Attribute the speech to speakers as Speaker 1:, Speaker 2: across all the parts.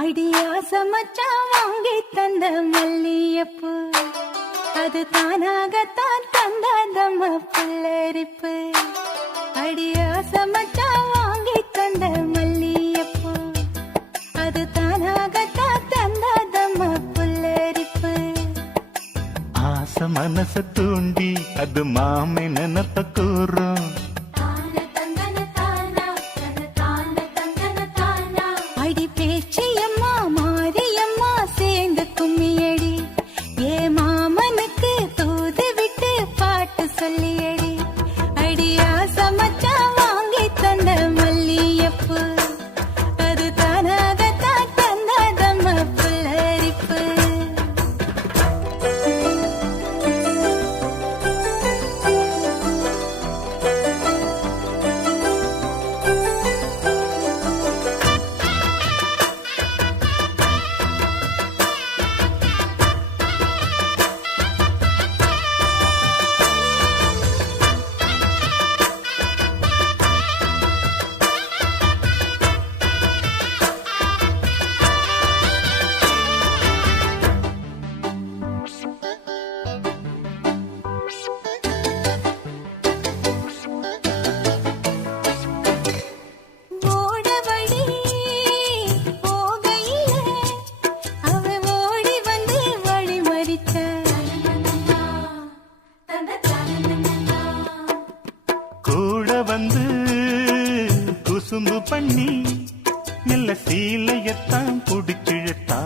Speaker 1: அடியாச மச்சான் வாங்கி தந்த மல்லியப்பு. அது தானாகத்தான் தந்தாதம்ம புல்லரிப்பு அடியாச மச்சான் வாங்கி தந்த மல்லியப்பு. அது தானாகத்தான் தந்த தந்தாதம்ம புல்லரிப்பு
Speaker 2: ஆச மனச தூண்டி அது மாமை நினப்ப கூறும். குசும்பு பண்ணி மெல்ல சீலையத்தான் புடிச்சிழத்தா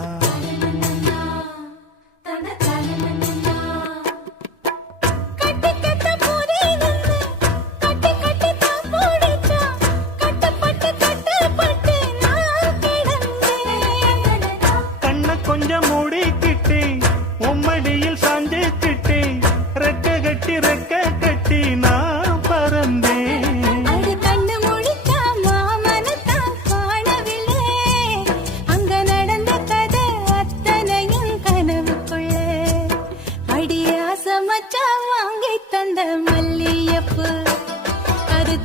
Speaker 2: கொஞ்சம் மூடிக்கிட்டு உம்மடியில்
Speaker 1: சாஞ்சிட்டு மல்லியப்பு அது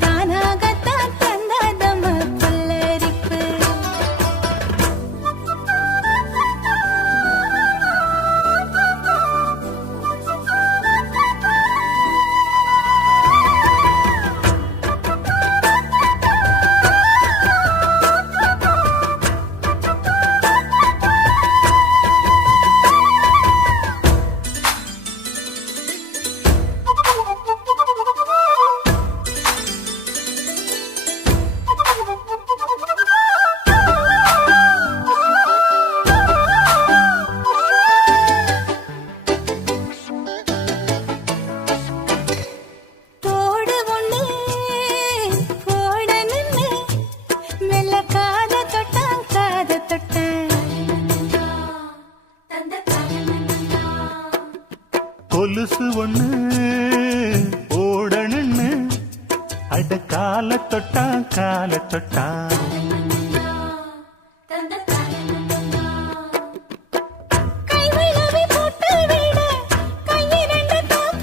Speaker 2: கொலுசு ஒண்ணு ஓடணுன்னு அட கால தொட்டா கால தொட்டா.
Speaker 1: கை விழவி போட்டு விட கையிரண்டு தான்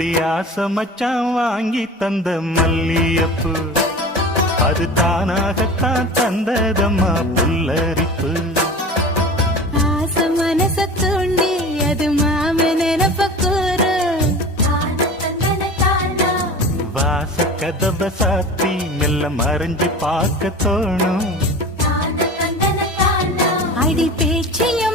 Speaker 2: அடி ஆசை மச்சான் வாங்கி தந்த மல்லியப்பு. அது தானாகத்தான் தந்ததம்மா புல்லரிப்பு.
Speaker 1: ஆசை மனச தூண்டி அது மாம நினப்ப கூறு
Speaker 2: வாச கதவை சாத்தி மெல்ல மறைஞ்சு பார்க்க தோணும்.
Speaker 1: அடி பேச்சியம்மா